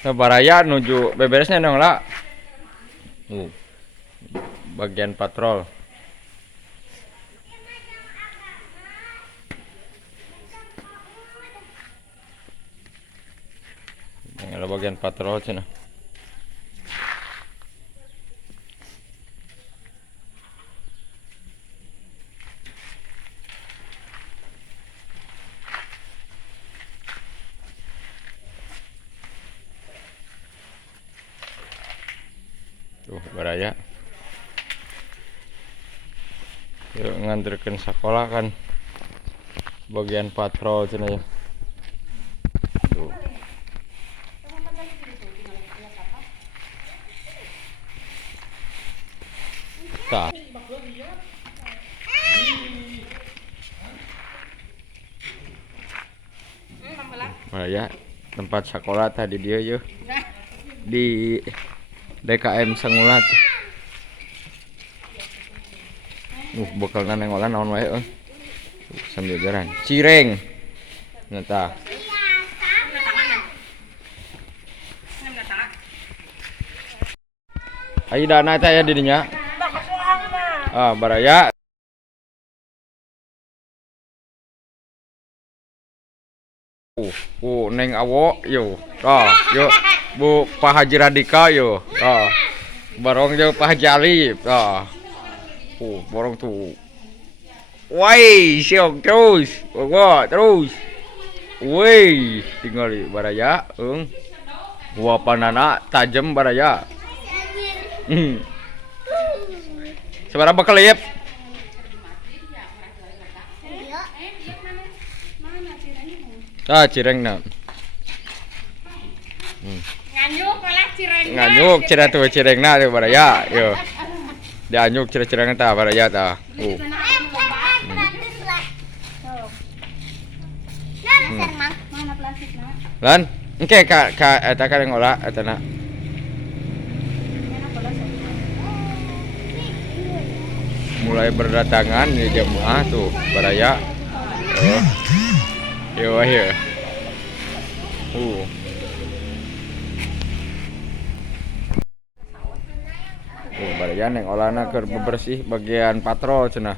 Baraya nuju beberesnya dong lah. Bagian patrol. Ini ada bagian patrol cina. Tuh baraya. Yuk nganterkeun sekolah kan. Bagian patrol cina ya. Tuh. Tah. Baraya tempat sekolah tadi dia yuk. Di DKM Sangulat. Bekalna nengolan naon wae sambil jalan. Cireng. Nyata. Ayo dana teh ya dirinya. Baraya. Neng Awo yo. Yo. Bu Pak Haji Radika yo. Barong jeung Pak Haji Alif. Borong tuh. Woi, siok terus. Terus. Woi, tinggal di baraya, Gua panana tajam baraya. Seberapa kelip? Cirengna. Nganyuk cira tuh cirengna tuh baraya, yo. Dianyuk cira-cirengna tah baraya tah. Lan, engke ka eta ka ngolah eta na. Mulai berdatangan ya jemaah tuh baraya. Yo ayo. Baraya neng olahna keur bebersih bagian patrol cenah.